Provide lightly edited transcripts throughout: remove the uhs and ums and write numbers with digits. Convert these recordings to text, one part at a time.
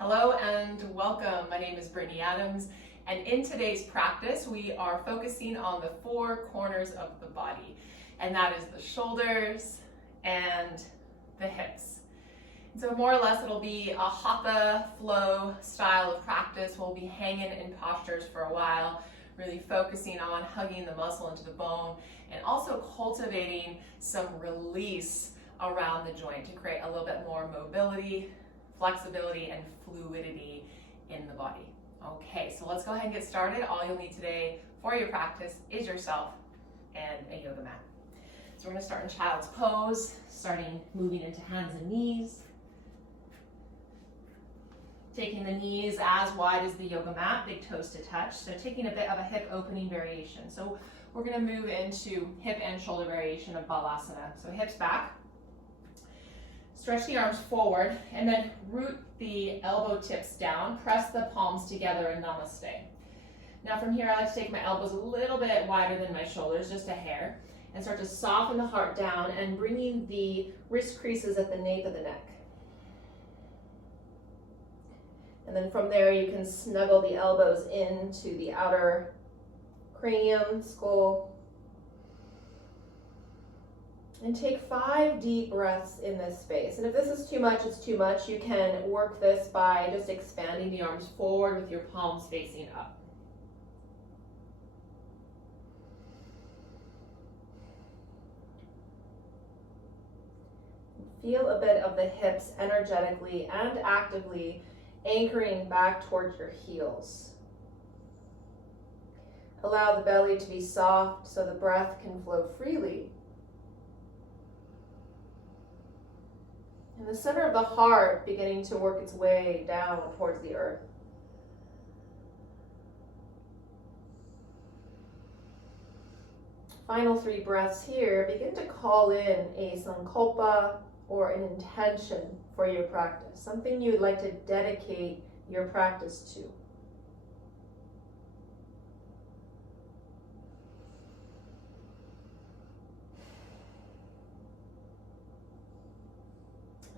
Hello and welcome. My name is Brittany Adams, and in today's practice we are focusing on the four corners of the body, and that is the shoulders and the hips. And so more or less it'll be a hatha flow style of practice. We'll be hanging in postures for a while, really focusing on hugging the muscle into the bone and also cultivating some release around the joint to create a little bit more mobility, flexibility, and fluidity in the body. Okay, so let's go ahead and get started. All you'll need today for your practice is yourself and a yoga mat. So we're going to start in child's pose, starting moving into hands and knees. Taking the knees as wide as the yoga mat, big toes to touch. So taking a bit of a hip opening variation. So we're going to move into hip and shoulder variation of Balasana. So hips back. Stretch the arms forward and then root the elbow tips down. Press the palms together in Namaste. Now from here I like to take my elbows a little bit wider than my shoulders, just a hair, and start to soften the heart down and bringing the wrist creases at the nape of the neck. And then from there you can snuggle the elbows into the outer cranium, skull. And take 5 deep breaths in this space. And if this is too much, it's too much. You can work this by just expanding the arms forward with your palms facing up. Feel a bit of the hips energetically and actively anchoring back towards your heels. Allow the belly to be soft so the breath can flow freely. And the center of the heart beginning to work its way down towards the earth. Final 3 breaths here. Begin to call in a sankalpa or an intention for your practice, something you'd like to dedicate your practice to.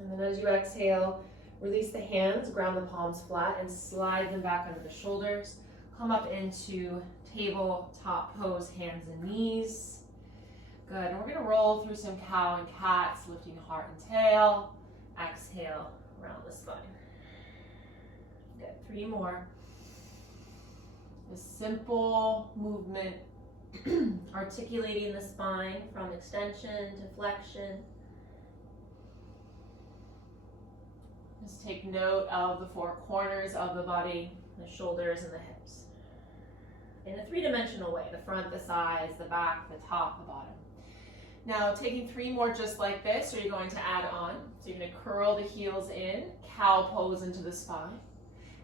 And then as you exhale, release the hands, ground the palms flat, and slide them back under the shoulders. Come up into tabletop pose, hands and knees. Good, and we're gonna roll through some cow and cats, lifting heart and tail. Exhale, round the spine. Good, 3 more. A simple movement, articulating the spine from extension to flexion. Just take note of the 4 corners of the body, the shoulders and the hips. In a 3-dimensional way, the front, the sides, the back, the top, the bottom. Now taking 3 more just like this, so you're going to add on. So you're going to curl the heels in, cow pose into the spine.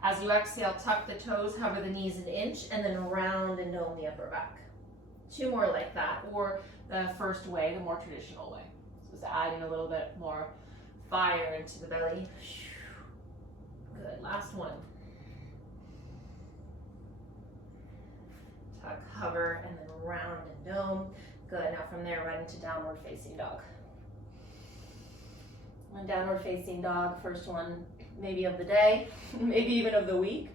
As you exhale, tuck the toes, hover the knees an inch, and then round and dome the upper back. 2 more like that, or the first way, the more traditional way. So just adding a little bit more fire into the belly. Good, last one. Tuck, hover, and then round and dome. Good, now from there right into downward facing dog. One downward facing dog, first one maybe of the day, maybe even of the week.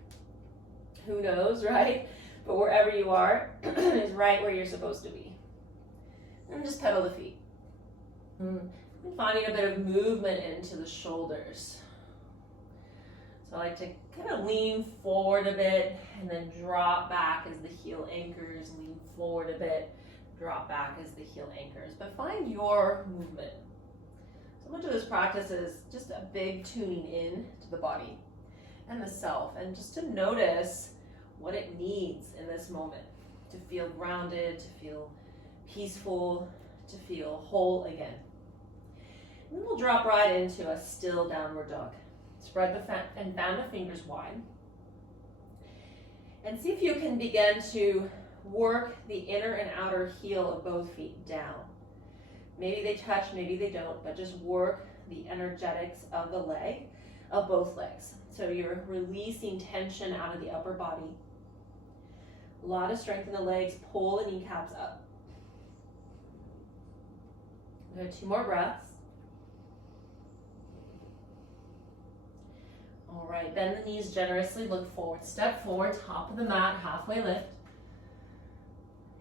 Who knows, right? But wherever you are is right where you're supposed to be. And just pedal the feet. And finding a bit of movement into the shoulders. So I like to kind of lean forward a bit and then drop back as the heel anchors, lean forward a bit, drop back as the heel anchors. But find your movement. So much of this practice is just a big tuning in to the body and the self, and just to notice what it needs in this moment to feel grounded, to feel peaceful, to feel whole again. And then we'll drop right into a still downward dog. Spread and fan the fingers wide. And see if you can begin to work the inner and outer heel of both feet down. Maybe they touch, maybe they don't, but just work the energetics of the leg, of both legs. So you're releasing tension out of the upper body. A lot of strength in the legs, pull the kneecaps up. Good, 2 more breaths. All right, bend the knees generously, look forward, step forward, top of the mat, halfway lift.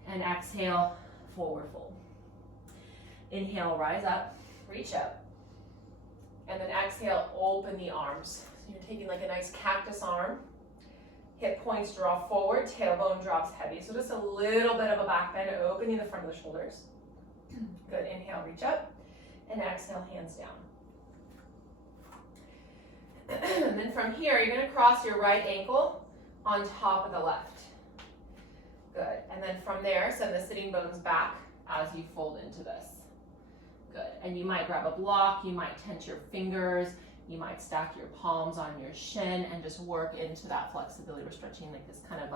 And exhale, forward fold. Inhale, rise up, reach up. And then exhale, open the arms. So you're taking like a nice cactus arm. Hip points draw forward, tailbone drops heavy. So just a little bit of a back bend, opening the front of the shoulders. Good, inhale, reach up. And exhale, hands down. And then from here, you're gonna cross your right ankle on top of the left. Good, and then from there, send the sitting bones back as you fold into this. Good, and you might grab a block, you might tense your fingers, you might stack your palms on your shin and just work into that flexibility. We're stretching like this kind of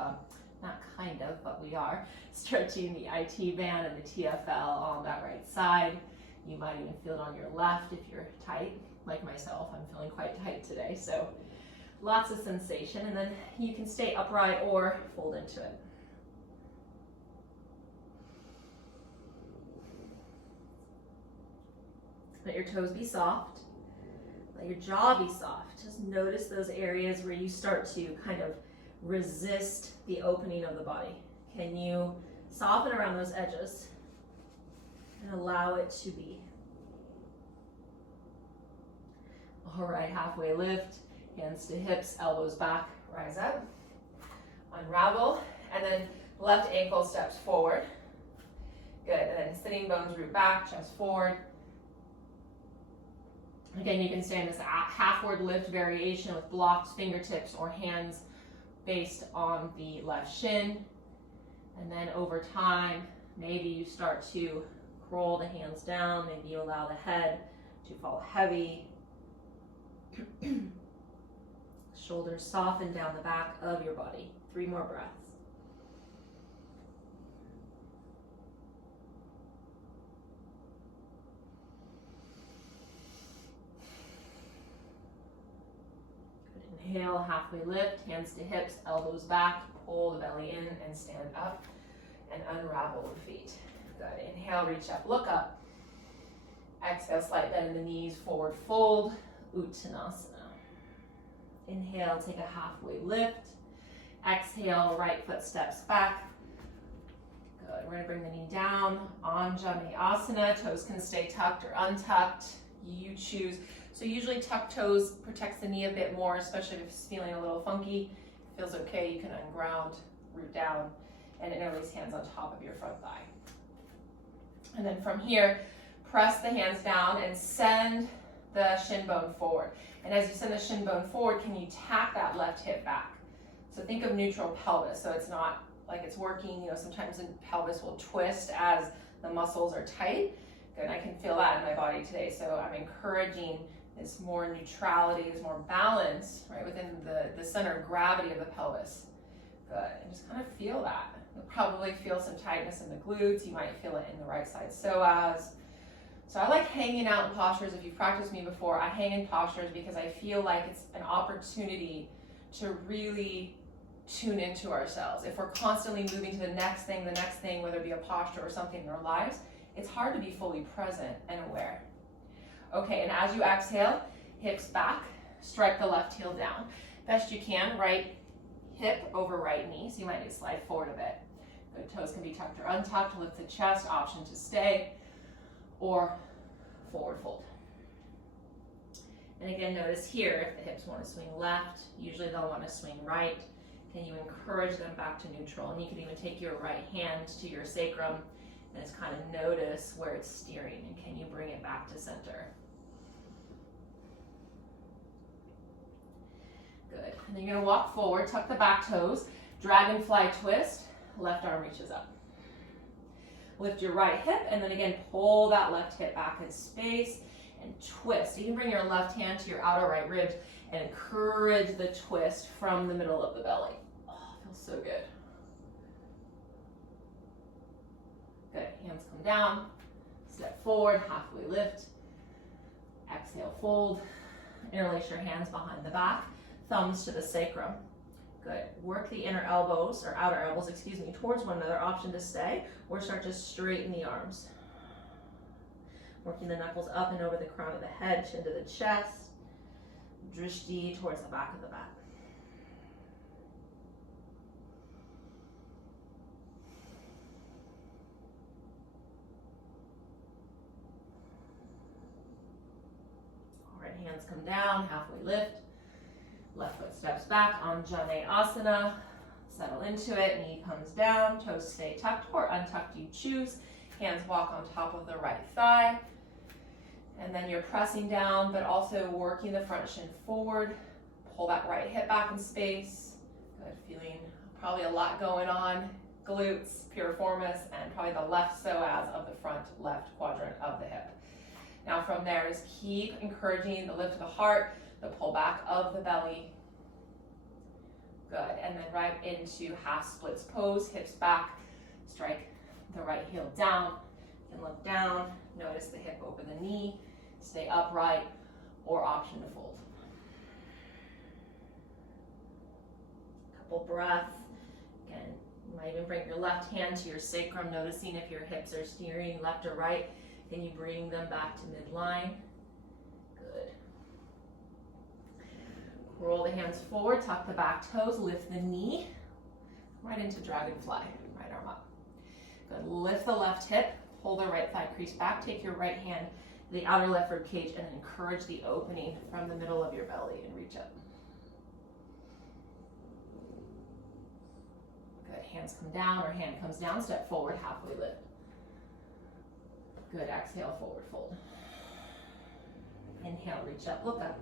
not kind of, but we are stretching the IT band and the TFL on that right side. You might even feel it on your left if you're tight, like myself. I'm feeling quite tight today, so lots of sensation. And then you can stay upright or fold into it. Let your toes be soft. Let your jaw be soft. Just notice those areas where you start to kind of resist the opening of the body. Can you soften around those edges and allow it to be? All right, halfway lift, hands to hips, elbows back, rise up, unravel, and then left ankle steps forward. Good, and then sitting bones root back, chest forward. Again, you can stay in this halfward lift variation with blocks, fingertips, or hands based on the left shin. And then over time, maybe you start to roll the hands down. Maybe you allow the head to fall heavy. Shoulders soften down the back of your body. 3 more breaths. Inhale, halfway lift, hands to hips, elbows back, pull the belly in and stand up and unravel the feet. Good, inhale, reach up, look up. Exhale, slight bend in the knees, forward fold, Uttanasana. Inhale, take a halfway lift. Exhale, right foot steps back. Good, we're gonna bring the knee down, Anjaneyasana, toes can stay tucked or untucked, you choose. So usually tucked toes protects the knee a bit more, especially if it's feeling a little funky. Feels okay, you can unground, root down, and interlace hands on top of your front thigh. And then from here, press the hands down and send the shin bone forward. And as you send the shin bone forward, can you tap that left hip back? So think of neutral pelvis, so it's not like it's working, sometimes the pelvis will twist as the muscles are tight. Good, I can feel that in my body today, so I'm encouraging this more neutrality, this more balance, right, within the center of gravity of the pelvis. Good, and just kind of feel that. You'll probably feel some tightness in the glutes. You might feel it in the right side psoas. So I like hanging out in postures. If you've practiced me before, I hang in postures because I feel like it's an opportunity to really tune into ourselves. If we're constantly moving to the next thing, whether it be a posture or something in our lives, it's hard to be fully present and aware. Okay, and as you exhale, hips back, strike the left heel down. Best you can, right hip over right knee, so you might need to slide forward a bit. Good, toes can be tucked or untucked, lift the chest, option to stay, or forward fold. And again, notice here, if the hips want to swing left, usually they'll want to swing right. Can you encourage them back to neutral? And you can even take your right hand to your sacrum and just kind of notice where it's steering, and can you bring it back to center? Good, and then you're gonna walk forward, tuck the back toes, dragonfly twist, left arm reaches up. Lift your right hip, and then again, pull that left hip back in space and twist. You can bring your left hand to your outer right ribs and encourage the twist from the middle of the belly. Oh, it feels so good. Good, hands come down, step forward, halfway lift, exhale, fold, interlace your hands behind the back, thumbs to the sacrum. Good, work the inner elbows, or outer elbows, towards one another, option to stay, or start to straighten the arms. Working the knuckles up and over the crown of the head, chin to the chest. Drishti towards the back of the mat. All right, hands come down, halfway lift. Left foot steps back, Anjaneyasana. Settle into it, knee comes down, toes stay tucked or untucked, you choose. Hands walk on top of the right thigh. And then you're pressing down, but also working the front shin forward. Pull that right hip back in space. Good, feeling probably a lot going on. Glutes, piriformis, and probably the left psoas of the front left quadrant of the hip. Now from there, just keep encouraging the lift of the heart, the pull back of the belly. Good, and then right into half splits pose, hips back, strike the right heel down, and look down, notice the hip over the knee, stay upright, or option to fold. Couple breaths, again, you might even bring your left hand to your sacrum, noticing if your hips are steering left or right, can you bring them back to midline? Good. Roll the hands forward, tuck the back toes, lift the knee, right into dragonfly, right arm up. Good, lift the left hip, pull the right thigh crease back, take your right hand to the outer left rib cage and encourage the opening from the middle of your belly and reach up. Good, hands come down or hand comes down, step forward, halfway lift. Good, exhale, forward fold. Inhale, reach up, look up.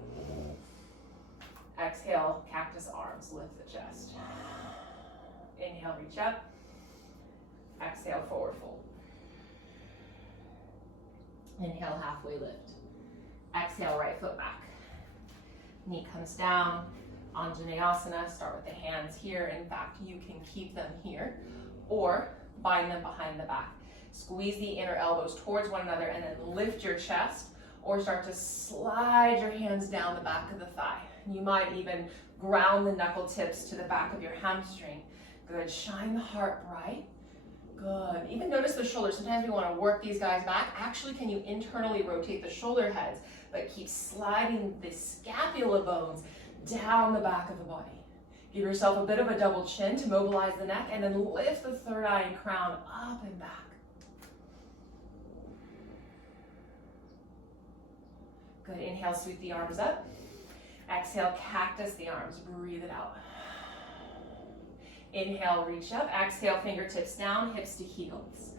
Exhale, cactus arms, lift the chest. Inhale, reach up. Exhale, forward fold. Inhale, halfway lift. Exhale, right foot back. Knee comes down. Anjaneyasana, start with the hands here. In fact, you can keep them here or bind them behind the back. Squeeze the inner elbows towards one another and then lift your chest or start to slide your hands down the back of the thigh. You might even ground the knuckle tips to the back of your hamstring. Good, shine the heart bright. Good, even notice the shoulders. Sometimes we want to work these guys back. Actually, can you internally rotate the shoulder heads, but keep sliding the scapula bones down the back of the body. Give yourself a bit of a double chin to mobilize the neck and then lift the third eye and crown up and back. Good, inhale, sweep the arms up. Exhale, cactus the arms, breathe it out. Inhale, reach up. Exhale, fingertips down, hips to heels.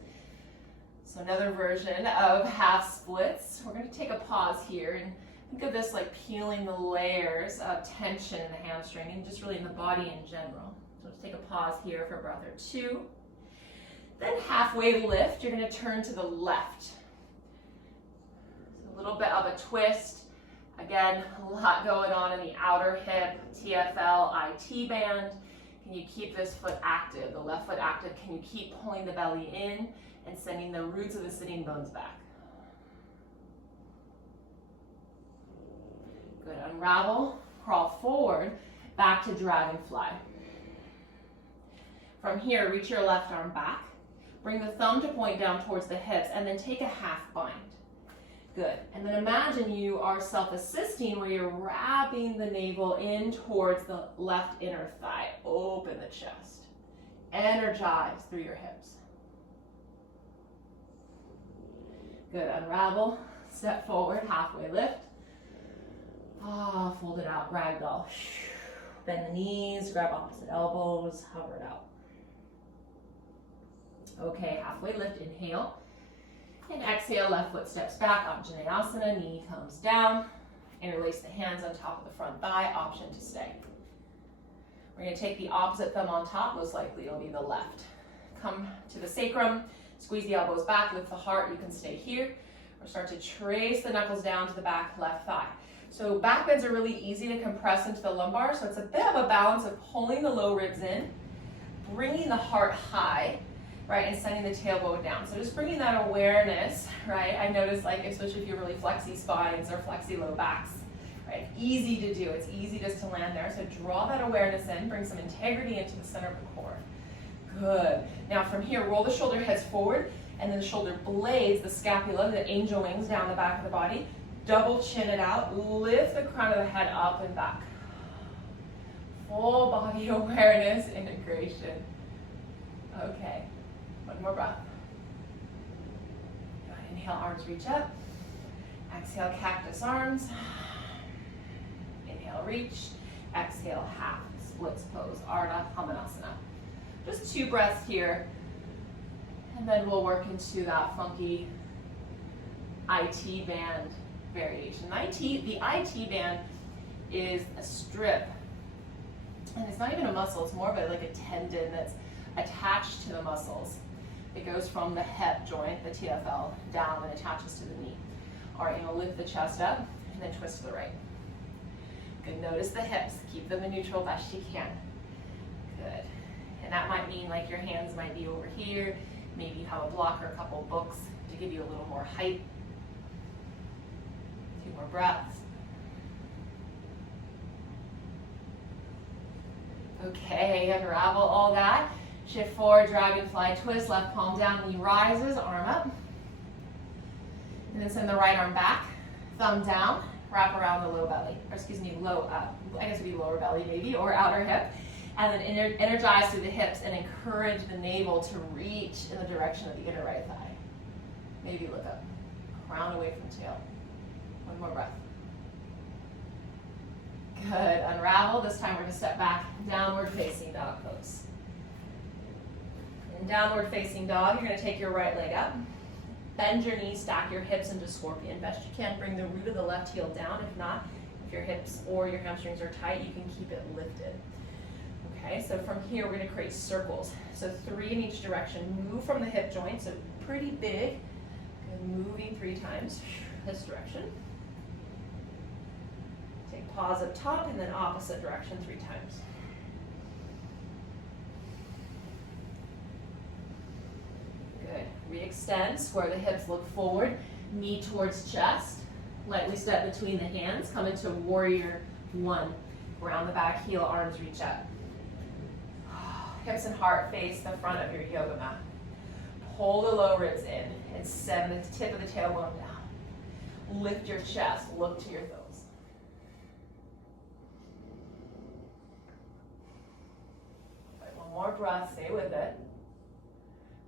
So another version of half splits. We're going to take a pause here and think of this like peeling the layers of tension in the hamstring and just really in the body in general. So let's take a pause here for a breath or two. Then halfway lift, you're going to turn to the left. So a little bit of a twist. Again, a lot going on in the outer hip, TFL, IT band. Can you keep this foot active, the left foot active? Can you keep pulling the belly in and sending the roots of the sitting bones back? Good, unravel, crawl forward, back to dragonfly. From here, reach your left arm back. Bring the thumb to point down towards the hips and then take a half bind. Good, and then imagine you are self-assisting where you're wrapping the navel in towards the left inner thigh. Open the chest. Energize through your hips. Good, unravel, step forward, halfway lift. Fold it out, ragdoll. Bend the knees, grab opposite elbows, hover it out. Okay, halfway lift, inhale. And exhale, left foot steps back, Anjaneyasana, knee comes down. Interlace the hands on top of the front thigh, option to stay. We're going to take the opposite thumb on top, most likely it'll be the left. Come to the sacrum, squeeze the elbows back, lift the heart, you can stay here. Or start to trace the knuckles down to the back left thigh. So back bends are really easy to compress into the lumbar, so it's a bit of a balance of pulling the low ribs in, bringing the heart high, right, and sending the tailbone down. So just bringing that awareness, right? I notice, like, especially if you're really flexy spines or flexy low backs, right? Easy to do. It's easy just to land there. So draw that awareness in, bring some integrity into the center of the core. Good. Now from here, roll the shoulder heads forward, and then the shoulder blades, the scapula, the angel wings down the back of the body. Double chin it out. Lift the crown of the head up and back. Full body awareness, integration. Okay, one more breath. Go ahead, inhale, arms reach up. Exhale, cactus arms. Inhale, reach. Exhale, half splits pose, Ardha Hamanasana. Just 2 breaths here, and then we'll work into that funky IT band variation. The IT band is a strip, and it's not even a muscle, it's more of like a tendon that's attached to the muscles. It goes from the hip joint, the TFL, down and attaches to the knee. All right, you're gonna lift the chest up and then twist to the right. Good, notice the hips, keep them in neutral best you can. Good, and that might mean like your hands might be over here, maybe you have a block or a couple books to give you a little more height. 2 more breaths. Okay, unravel all that. Shift forward, dragonfly twist, left palm down, knee rises, arm up. And then send the right arm back, thumb down, wrap around the low belly, or excuse me, I guess it would be lower belly maybe, or outer hip. And then energize through the hips and encourage the navel to reach in the direction of the inner right thigh. Maybe look up, crown away from tail. 1 more breath. Good, unravel. This time we're gonna step back, downward facing dog pose. In downward facing dog, you're gonna take your right leg up, bend your knees, stack your hips into scorpion. Best you can, bring the root of the left heel down. If not, if your hips or your hamstrings are tight, you can keep it lifted. Okay, so from here, we're gonna create circles. So 3 in each direction. Move from the hip joint, so pretty big. And moving 3 times this direction. Take pause up top and then opposite direction 3 times. Good. Re-extend, square the hips, look forward, knee towards chest. Lightly step between the hands, come into warrior 1. Round the back, heel, arms reach up. Hips and heart face the front of your yoga mat. Pull the low ribs in and send the tip of the tailbone down. Lift your chest, look to your toes. Right, 1 more breath, stay with it.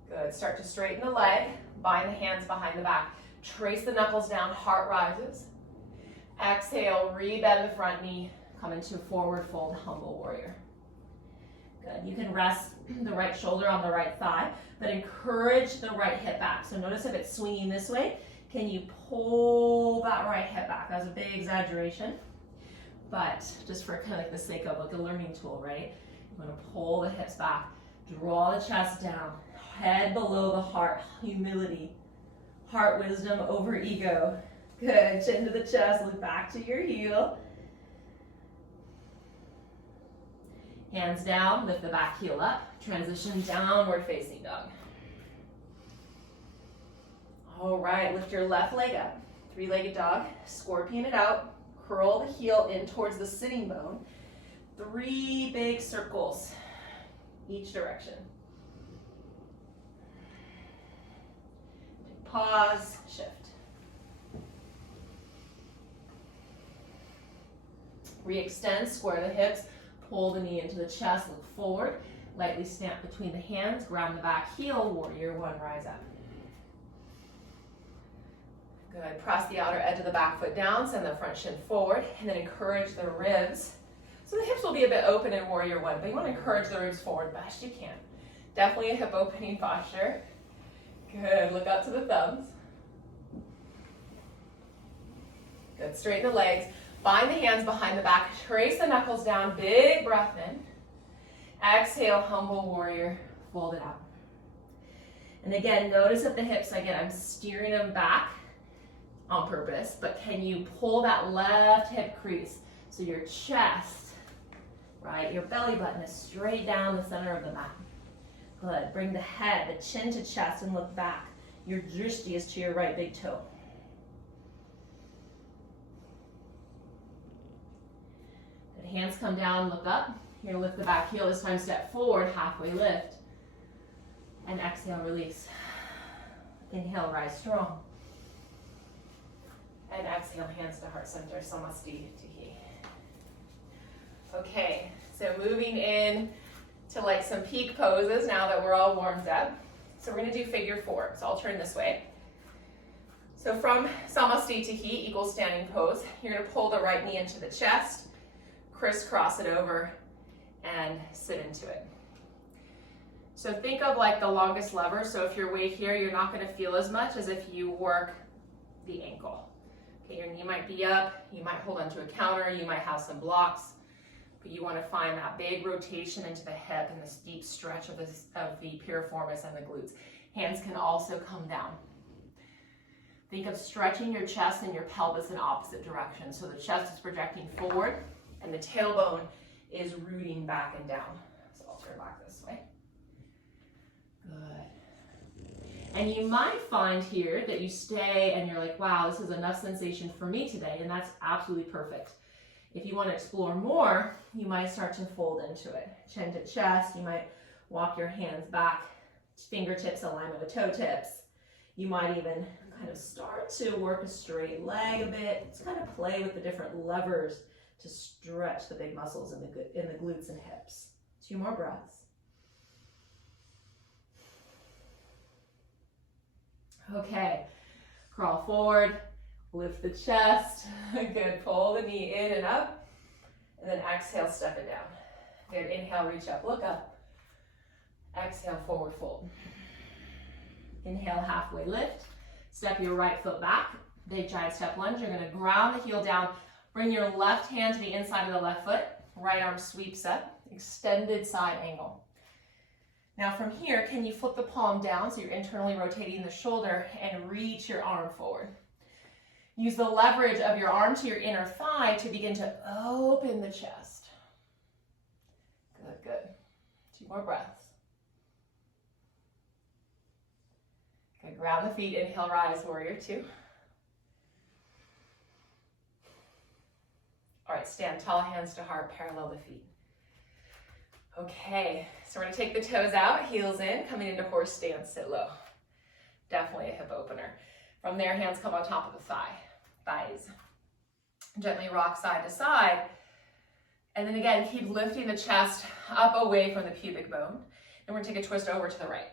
Good, start to straighten the leg, bind the hands behind the back. Trace the knuckles down, heart rises. Exhale, re-bend the front knee, come into forward fold, humble warrior. Good, you can rest the right shoulder on the right thigh, but encourage the right hip back. So notice if it's swinging this way, can you pull that right hip back? That was a big exaggeration, but just for kind of like the sake of like a learning tool, right? You want to pull the hips back, draw the chest down, head below the heart, humility, heart wisdom over ego. Good, chin to the chest, look back to your heel. Hands down, lift the back heel up, transition downward facing dog. All right, lift your left leg up, 3-legged dog, scorpion it out, curl the heel in towards the sitting bone. 3 big circles, each direction. Pause, shift. Re-extend, square the hips, pull the knee into the chest, look forward, lightly stamp between the hands, ground the back heel, warrior 1, rise up. Good, press the outer edge of the back foot down, send the front shin forward, and then encourage the ribs. So the hips will be a bit open in warrior 1, but you want to encourage the ribs forward best you can. Definitely a hip opening posture. Good, look up to the thumbs. Good, straighten the legs. Bind the hands behind the back, trace the knuckles down, big breath in. Exhale, humble warrior, fold it out. And again, notice at the hips, again, I'm steering them back on purpose, but can you pull that left hip crease so your chest, right, your belly button is straight down the center of the mat. Good, bring the head, the chin to chest and look back. Your drishti is to your right big toe. Hands come down, look up. You're gonna lift the back heel, this time step forward, halfway lift. And exhale, release. Inhale, rise strong. And exhale, hands to heart center, Samasti Tihi. Okay, so moving in to like some peak poses now that we're all warmed up. So we're gonna do figure four. So I'll turn this way. So from Samasti Tihi, equal standing pose, you're gonna pull the right knee into the chest, crisscross it over, and sit into it. So think of like the longest lever. So if your weight here, you're not gonna feel as much as if you work the ankle. Okay, your knee might be up, you might hold onto a counter, you might have some blocks, but you wanna find that big rotation into the hip and this deep stretch of the piriformis and the glutes. Hands can also come down. Think of stretching your chest and your pelvis in opposite directions. So the chest is projecting forward and the tailbone is rooting back and down. So I'll turn back this way. Good. And you might find here that you stay and you're like, wow, this is enough sensation for me today, and that's absolutely perfect. If you want to explore more, you might start to fold into it. Chin to chest, you might walk your hands back, fingertips alignment with toe tips. You might even kind of start to work a straight leg a bit. Just kind of play with the different levers to stretch the big muscles in the glutes and hips. 2 more breaths. Okay, crawl forward, lift the chest. Good, pull the knee in and up, and then exhale, step it down. Good, inhale, reach up, look up. Exhale, forward fold. Inhale, halfway lift. Step your right foot back. Big giant step lunge. You're gonna ground the heel down. Bring your left hand to the inside of the left foot. Right arm sweeps up. Extended side angle. Now from here, can you flip the palm down so you're internally rotating the shoulder and reach your arm forward. Use the leverage of your arm to your inner thigh to begin to open the chest. Good, good. 2 more breaths. Good, ground the feet, inhale, rise, warrior 2. All right, stand tall, hands to heart, parallel the feet. Okay, so we're gonna take the toes out, heels in, coming into horse stance, sit low. Definitely a hip opener. From there, hands come on top of the thighs. Gently rock side to side. And then again, keep lifting the chest up away from the pubic bone. And we're gonna take a twist over to the right.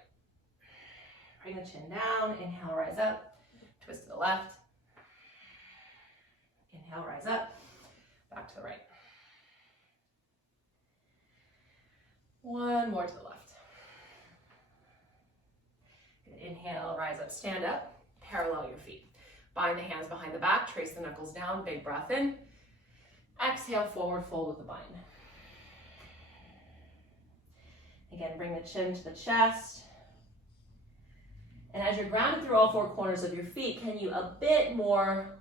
Bring the chin down, inhale, rise up, twist to the left. Inhale, rise up, back to the right. 1 more to the left. Good. Inhale, rise up, stand up, parallel your feet. Bind the hands behind the back, trace the knuckles down, big breath in. Exhale, forward fold with the bind. Again, bring the chin to the chest. And as you're grounded through all 4 corners of your feet, can you a bit more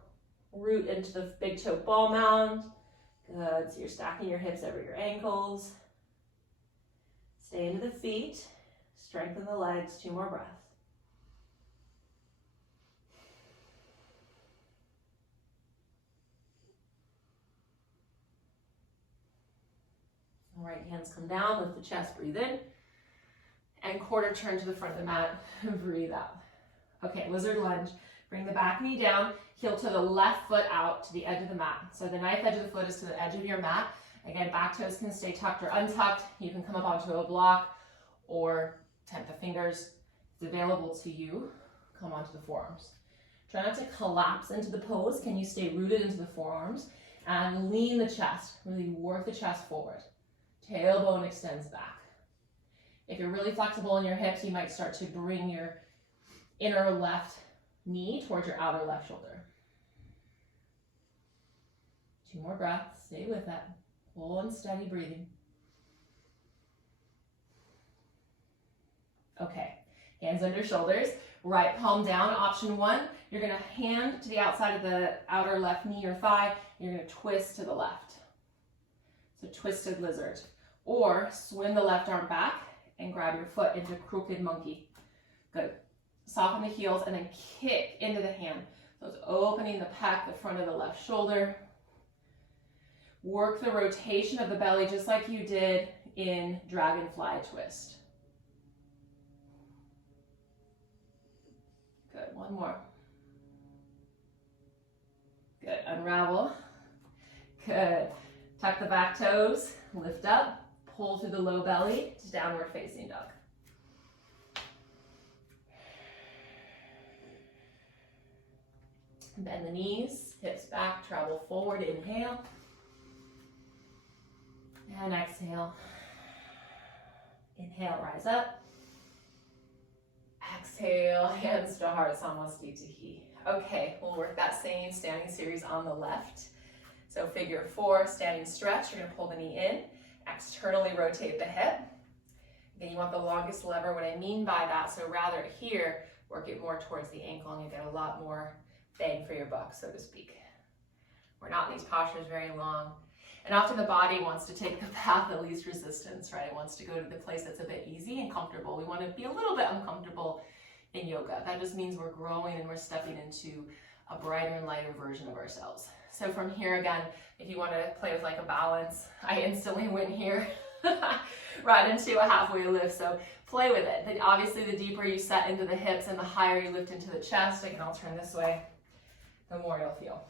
root into the big toe ball mound? Good, so you're stacking your hips over your ankles. Stay into the feet, strengthen the legs, 2 more breaths. All right, hands come down, lift the chest, breathe in. And quarter turn to the front of the mat, breathe out. Okay, lizard lunge. Bring the back knee down, heel to the left foot out to the edge of the mat. So the knife edge of the foot is to the edge of your mat. Again, back toes can stay tucked or untucked. You can come up onto a block or tempt the fingers. It's available to you. Come onto the forearms. Try not to collapse into the pose. Can you stay rooted into the forearms? And lean the chest. Really work the chest forward. Tailbone extends back. If you're really flexible in your hips, you might start to bring your inner left knee towards your outer left shoulder. 2 more breaths. Stay with that. Full and steady breathing. Okay, hands under shoulders, right palm down. Option 1, you're gonna hand to the outside of the outer left knee or thigh. You're gonna twist to the left. So twisted lizard. Or swing the left arm back and grab your foot into crooked monkey. Good. Soften the heels and then kick into the hand. So it's opening the pec, the front of the left shoulder. Work the rotation of the belly just like you did in dragonfly twist. Good, 1 more. Good, unravel. Good, tuck the back toes, lift up, pull through the low belly to downward facing dog. Bend the knees, hips back, travel forward, inhale. And exhale. Inhale, rise up. Exhale, hands to heart, Samasthiti. Okay, we'll work that same standing series on the left. So figure 4, standing stretch. You're gonna pull the knee in, externally rotate the hip. Again, you want the longest lever. What I mean by that, so rather here, work it more towards the ankle and you get a lot more bang for your buck, so to speak. We're not in these postures very long. And often the body wants to take the path of least resistance, right? It wants to go to the place that's a bit easy and comfortable. We want to be a little bit uncomfortable in yoga. That just means we're growing and we're stepping into a brighter and lighter version of ourselves. So from here again, if you want to play with like a balance, I instantly went here right into a halfway lift. So play with it. Obviously the deeper you set into the hips and the higher you lift into the chest, again, I'll turn this way, the more you'll feel.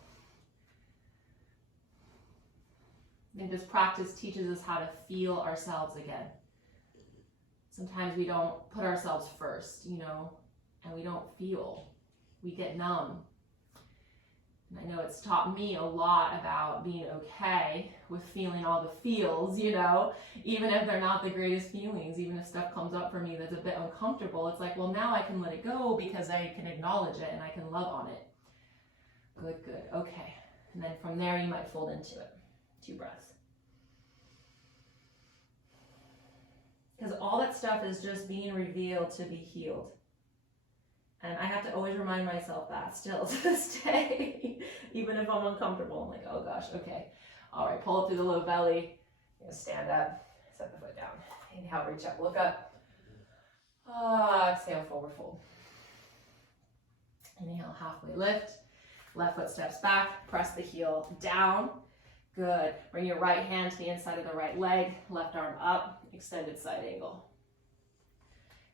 And this practice teaches us how to feel ourselves again. Sometimes we don't put ourselves first, you know, and we don't feel. We get numb. And I know it's taught me a lot about being okay with feeling all the feels, you know, even if they're not the greatest feelings, even if stuff comes up for me that's a bit uncomfortable, it's like, well, now I can let it go because I can acknowledge it and I can love on it. Good, good, okay. And then from there, you might fold into it. 2 breaths. Because all that stuff is just being revealed to be healed. And I have to always remind myself that still to this day, even if I'm uncomfortable. I'm like, oh gosh, okay. All right, pull up through the low belly. You're gonna stand up, set the foot down. Inhale, reach up, look up. Exhale, forward fold. Inhale, halfway lift. Left foot steps back, press the heel down. Good. Bring your right hand to the inside of the right leg, left arm up, extended side angle.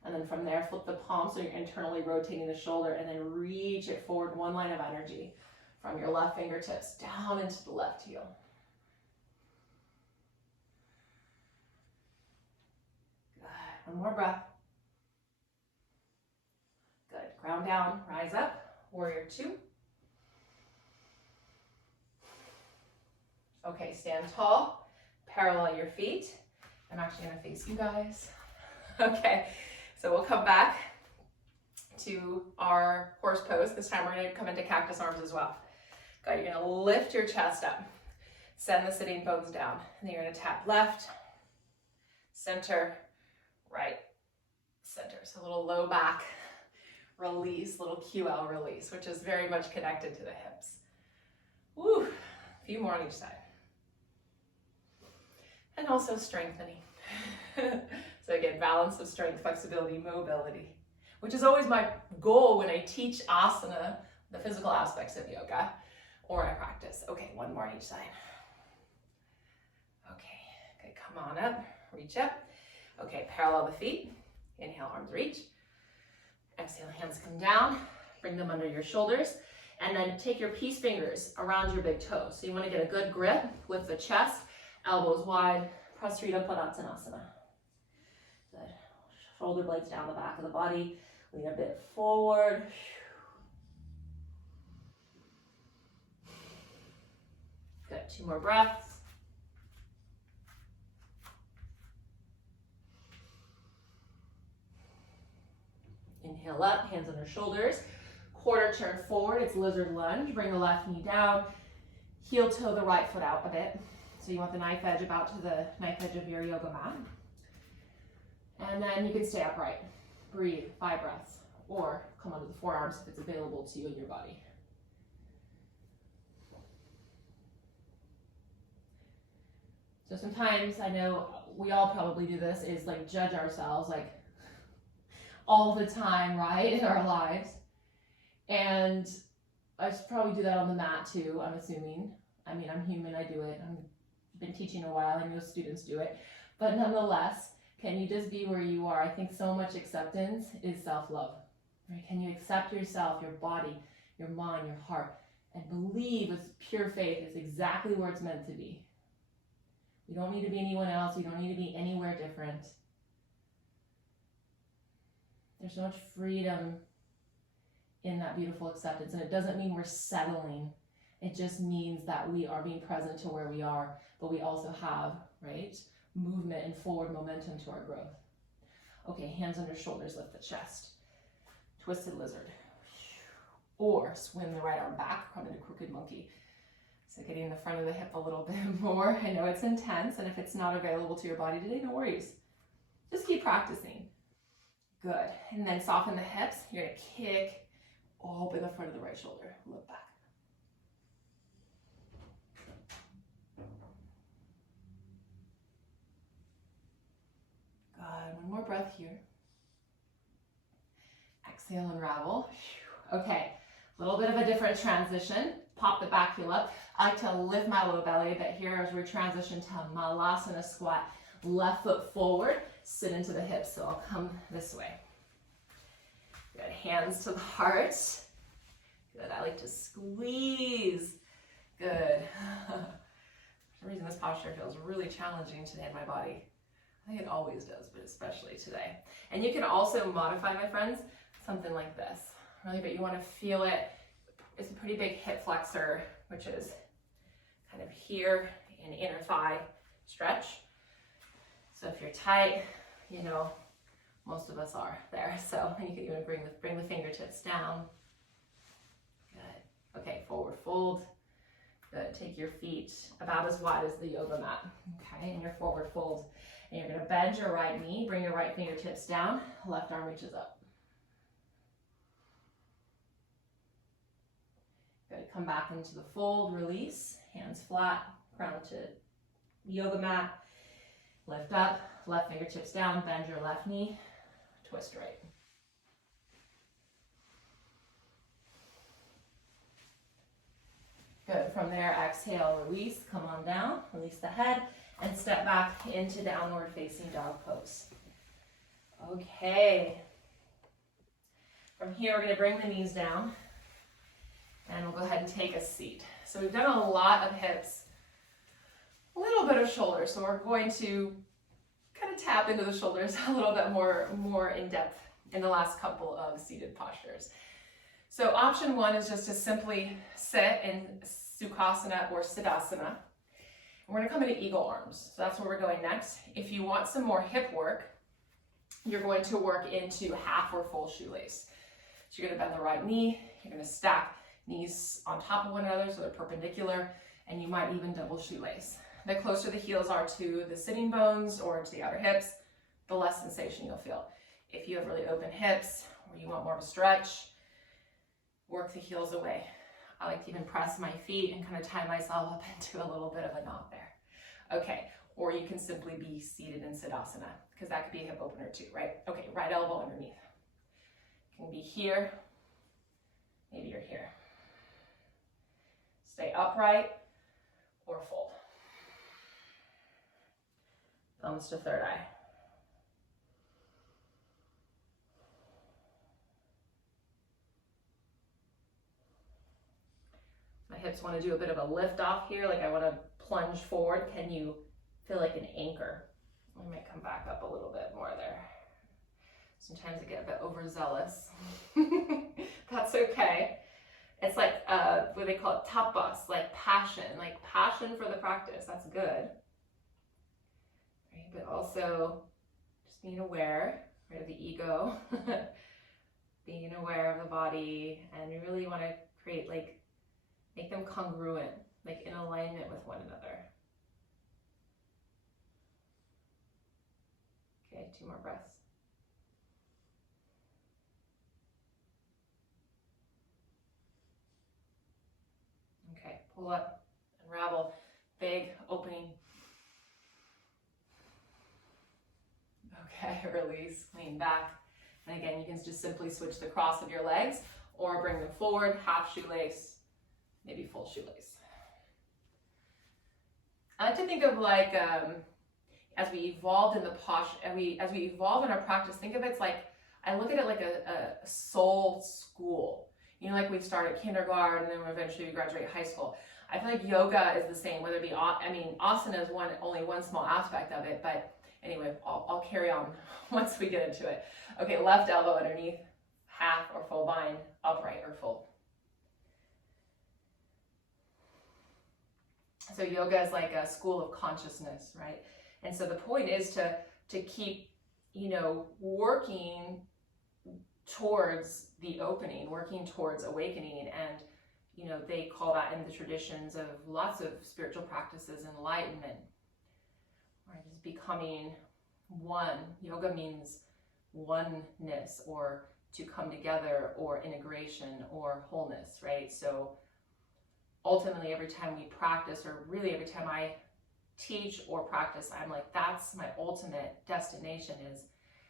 And then from there, flip the palm so you're internally rotating the shoulder and then reach it forward, one line of energy from your left fingertips down into the left heel. Good. One more breath. Good. Ground down, rise up, warrior 2. Okay, stand tall, parallel your feet. I'm actually gonna face you guys. Okay, so we'll come back to our horse pose. This time we're gonna come into cactus arms as well. Good, you're gonna lift your chest up. Send the sitting bones down. And then you're gonna tap left, center, right, center. So a little low back release, little QL release, which is very much connected to the hips. Woo, a few more on each side. And also strengthening. So again, balance of strength, flexibility, mobility, which is always my goal when I teach asana, the physical aspects of yoga, or I practice. Okay, one more on each side. Okay, good, come on up, reach up. Okay, parallel the feet. Inhale, arms reach. Exhale, hands come down. Bring them under your shoulders. And then take your peace fingers around your big toes. So you want to get a good grip, lift the chest, elbows wide, Prasarita Padottanasana. Good. Shoulder blades down the back of the body. Lean a bit forward. Good. 2 more breaths. Inhale up, hands under shoulders. Quarter turn forward, it's lizard lunge. Bring the left knee down. Heel toe the right foot out a bit. So you want the knife edge about to the knife edge of your yoga mat. And then you can stay upright. Breathe, 5 breaths. Or come onto the forearms if it's available to you in your body. So sometimes, I know we all probably do this, is like judge ourselves like all the time, right, in our lives. And I should probably do that on the mat too, I'm assuming. I mean, I'm human, I do it. I've been teaching a while, I know students do it. But nonetheless, can you just be where you are? I think so much acceptance is self-love. Right? Can you accept yourself, your body, your mind, your heart, and believe with pure faith it's exactly where it's meant to be. We don't need to be anyone else. We don't need to be anywhere different. There's so much freedom in that beautiful acceptance. And it doesn't mean we're settling. It just means that we are being present to where we are, but we also have, right, movement and forward momentum to our growth. Okay, hands under shoulders, lift the chest. Twisted lizard. Or swim the right arm back, come into crooked monkey. So getting the front of the hip a little bit more. I know it's intense, and if it's not available to your body today, no worries. Just keep practicing. Good. And then soften the hips. You're going to kick, open the front of the right shoulder, look back. Good. One more breath here. Exhale, unravel. Okay. A little bit of a different transition. Pop the back heel up. I like to lift my low belly a bit here as we transition to Malasana squat. Left foot forward, sit into the hips. So I'll come this way. Good. Hands to the heart. Good. I like to squeeze. Good. For some reason, this posture feels really challenging today in my body. I think it always does, but especially today. And you can also modify, my friends, something like this. Really, but you want to feel it. It's a pretty big hip flexor, which is kind of here in inner thigh stretch. So if you're tight, you know, most of us are there. So you can even bring the fingertips down. Good. Okay, forward fold. Good. Take your feet about as wide as the yoga mat. Okay, and your forward fold. And you're going to bend your right knee, bring your right fingertips down, left arm reaches up. Good. Come back into the fold, release, hands flat, crown to yoga mat. Lift up, left fingertips down, bend your left knee, twist right. Good. From there, exhale, release, come on down, release the head, and step back into downward facing dog pose. Okay. From here, we're going to bring the knees down, and we'll go ahead and take a seat. So we've done a lot of hips, a little bit of shoulders, so we're going to kind of tap into the shoulders a little bit more in depth in the last couple of seated postures. So option one is just to simply sit in Sukhasana or Siddhasana. We're going to come into eagle arms. So that's where we're going next. If you want some more hip work, you're going to work into half or full shoelace. So you're going to bend the right knee. You're going to stack knees on top of one another so they're perpendicular, and you might even double shoelace. The closer the heels are to the sitting bones or to the outer hips, the less sensation you'll feel. If you have really open hips or you want more of a stretch, work the heels away. I like to even press my feet and kind of tie myself up into a little bit of a knot there. Okay, or you can simply be seated in Siddhasana, because that could be a hip opener too, right? Okay, right elbow underneath. You can be here, maybe you're here. Stay upright or fold. Thumbs to third eye. My hips want to do a bit of a lift off here, like I want to plunge forward. Can you feel like an anchor? I might come back up a little bit more there. Sometimes I get a bit overzealous. That's okay. It's like what they call it, tapas, like passion for the practice. That's good. Right? But also just being aware, right, of the ego, being aware of the body, and you really want to create, like, make them congruent, like in alignment with one another. Okay, 2 more breaths. Okay, pull up, unravel, big opening. Okay, release, lean back. And again, you can just simply switch the cross of your legs or bring them forward, half shoelace, maybe full shoelace. I like to think of like, as we evolved in the as we evolve in our practice, think of it like, I look at it like a soul school. You know, like we start at kindergarten and then eventually we graduate high school. I feel like yoga is the same, whether it be, I mean, asana is only one small aspect of it, but anyway, I'll carry on once we get into it. Okay, left elbow underneath, half or full bind, upright or full. So yoga is like a school of consciousness, right? And so the point is to keep, you know, working towards the opening, working towards awakening. And, you know, they call that in the traditions of lots of spiritual practices, enlightenment, right? It's becoming one. Yoga means oneness, or to come together, or integration, or wholeness, right? So ultimately, every time we practice, or really every time I teach or practice, I'm like, that's my ultimate destination, is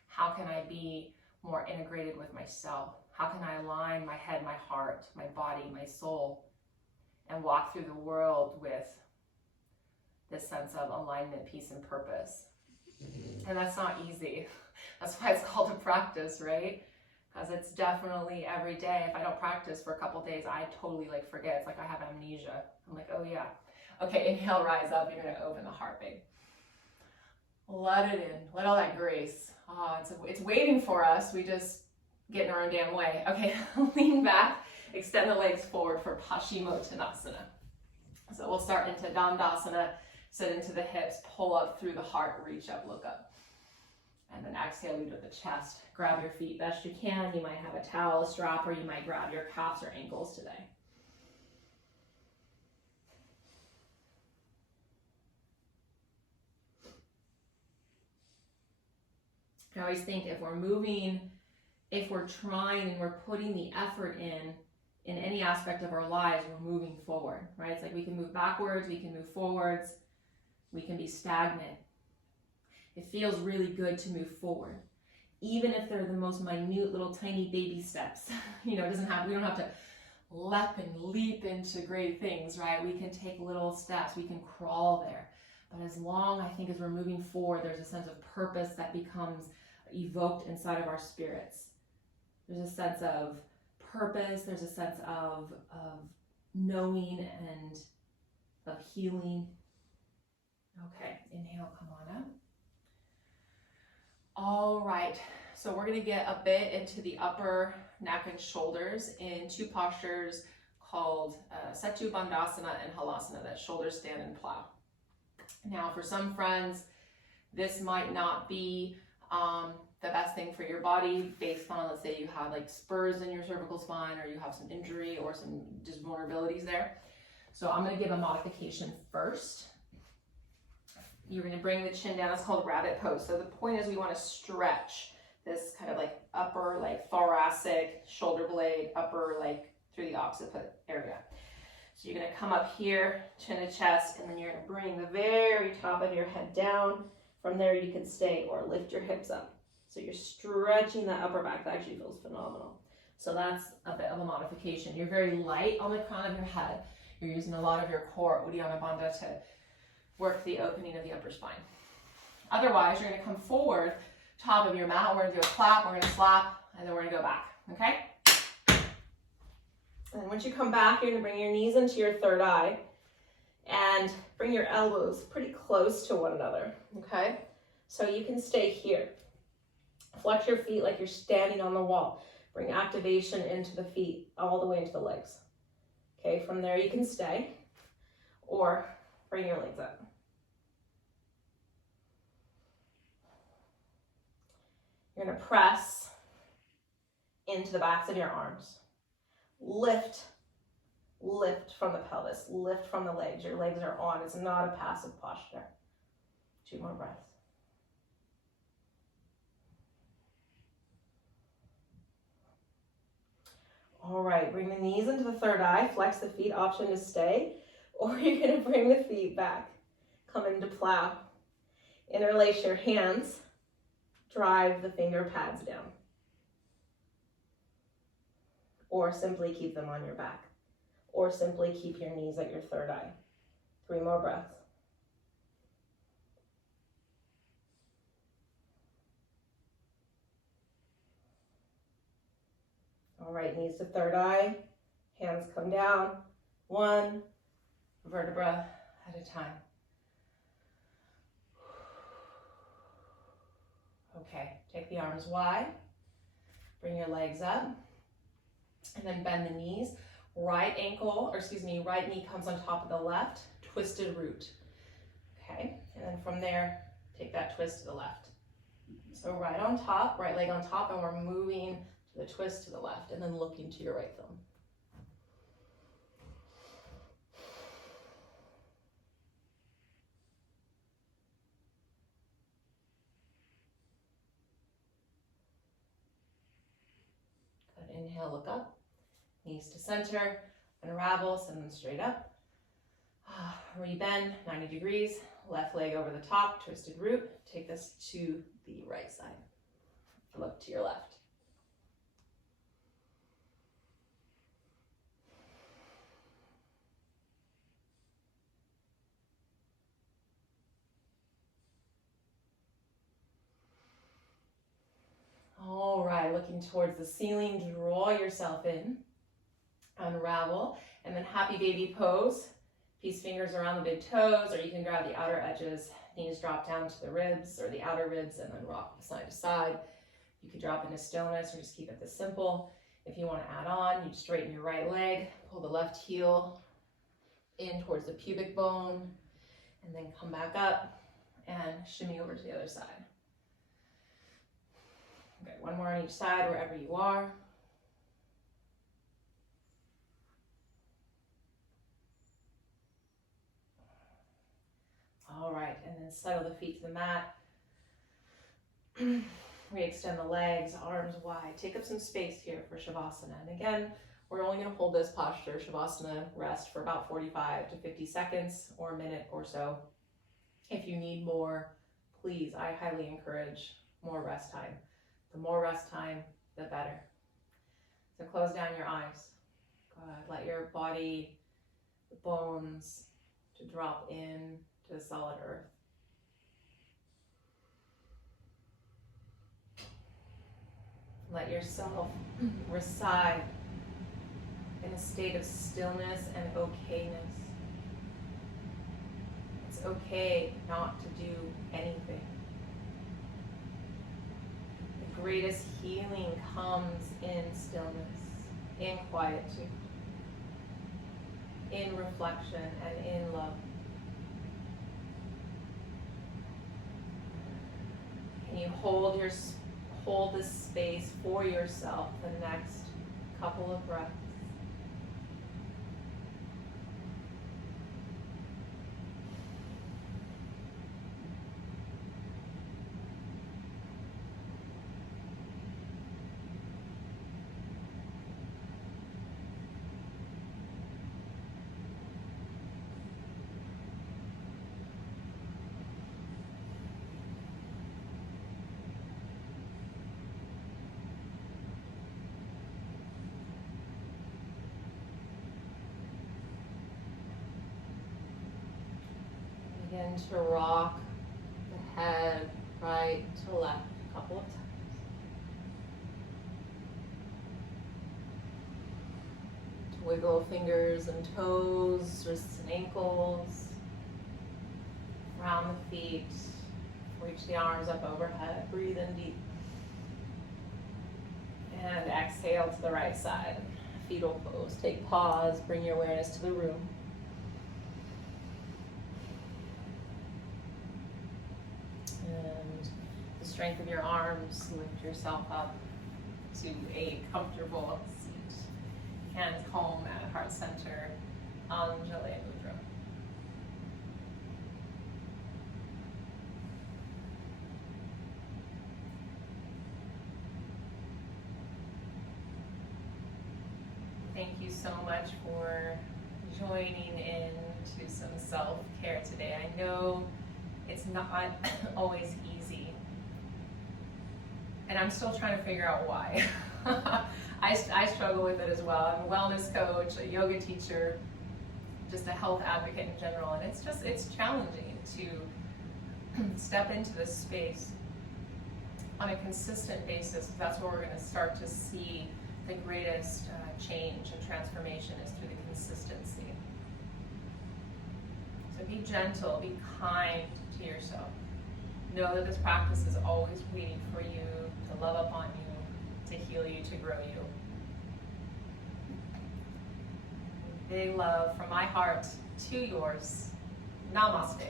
how can I be more integrated with myself? How can I align my head, my heart, my body, my soul, and walk through the world with this sense of alignment, peace, and purpose? And that's not easy. That's why it's called a practice, right? Because it's definitely every day. If I don't practice for a couple days, I totally like forget. It's like I have amnesia. I'm like, oh yeah. Okay, inhale, rise up. You're gonna open the heart big. Let it in. Let all that grace. It's waiting for us. We just get in our own damn way. Okay, lean back, extend the legs forward for Paschimottanasana. So we'll start into Dandasana, sit into the hips, pull up through the heart, reach up, look up. And then exhale, lead with the chest. Grab your feet best you can. You might have a towel, a strap, or you might grab your calves or ankles today. I always think if we're moving, if we're trying and we're putting the effort in any aspect of our lives, we're moving forward, right? It's like we can move backwards, we can move forwards, we can be stagnant. It feels really good to move forward, even if they're the most minute little tiny baby steps. You know, we don't have to leap into great things, right? We can take little steps, we can crawl there. But as long, I think, as we're moving forward, there's a sense of purpose that becomes evoked inside of our spirits. There's a sense of purpose, there's a sense of knowing and of healing. Okay, inhale, come on up. All right, so we're gonna get a bit into the upper neck and shoulders in two postures called Setu Bandhasana and Halasana, that shoulder stand and plow. Now, for some friends, this might not be the best thing for your body based on, let's say you have like spurs in your cervical spine, or you have some injury or some just vulnerabilities there. So I'm going to give a modification first. You're going to bring the chin down. It's called rabbit pose. So the point is we want to stretch this kind of like upper, like thoracic, shoulder blade, upper, like through the occiput area. So you're going to come up here, chin to chest, and then you're going to bring the very top of your head down. From there you can stay or lift your hips up. So you're stretching that upper back. That actually feels phenomenal. So that's a bit of a modification. You're very light on the crown of your head. You're using a lot of your core, Uddiyana Bandha, to work the opening of the upper spine. Otherwise, you're going to come forward, top of your mat. We're going to do a clap, we're going to slap, and then we're going to go back, okay? And once you come back, you're going to bring your knees into your third eye and bring your elbows pretty close to one another, okay? So you can stay here. Flex your feet like you're standing on the wall. Bring activation into the feet, all the way into the legs. Okay, from there you can stay, or bring your legs up. You're gonna press into the backs of your arms. Lift from the pelvis, lift from the legs. Your legs are on. It's not a passive posture. 2 more breaths. All right, bring the knees into the third eye. Flex the feet, option to stay, or you're gonna bring the feet back. Come into plow. Interlace your hands. Drive the finger pads down. Or simply keep them on your back. Or simply keep your knees at your third eye. 3 more breaths. All right, knees to third eye, hands come down, one vertebra at a time. Okay, take the arms wide, bring your legs up, and then bend the knees. Right knee comes on top of the left, twisted root. Okay, and then from there, take that twist to the left. So right on top, right leg on top, and we're moving to the twist to the left, and then looking to your right thumb. Good, inhale, look up, knees to center, unravel, send them straight up. Rebend 90 degrees, left leg over the top, twisted root. Take this to the right side. Look to your left. All right, looking towards the ceiling, draw yourself in, unravel, and then happy baby pose. Peace fingers around the big toes, or you can grab the outer edges, knees drop down to the ribs or the outer ribs, and then rock side to side. You could drop into stillness or just keep it this simple. If you want to add on, you straighten your right leg, pull the left heel in towards the pubic bone, and then come back up and shimmy over to the other side. Okay, one more on each side, wherever you are. All right, and then settle the feet to the mat. Re-extend the legs, arms wide. Take up some space here for Shavasana. And again, we're only going to hold this posture, Shavasana, rest for about 45 to 50 seconds or a minute or so. If you need more, please, I highly encourage more rest time. The more rest time, the better. So close down your eyes. Good. Let your body, the bones, to drop in to the solid earth. Let yourself reside in a state of stillness and okayness. It's okay not to do anything. The greatest healing comes in stillness, in quietude, in reflection, and in love. Can you hold this space for yourself the next couple of breaths? Begin to rock the head right to left a couple of times. To wiggle fingers and toes, wrists and ankles. Round the feet. Reach the arms up overhead. Breathe in deep. And exhale to the right side. Fetal pose. Take pause. Bring your awareness to the room. And the strength of your arms, lift yourself up to a comfortable seat. Hands home at heart center, Anjali Mudra. Thank you so much for joining in to some self-care today. I know it's not always easy, and I'm still trying to figure out why. I struggle with it as well. I'm a wellness coach, a yoga teacher, just a health advocate in general, and it's challenging to step into this space on a consistent basis. That's where we're going to start to see the greatest change and transformation is through the consistency. So be gentle, be kind to yourself. Know that this practice is always waiting for you to love upon you, to heal you, to grow you. Big love from my heart to yours. Namaste.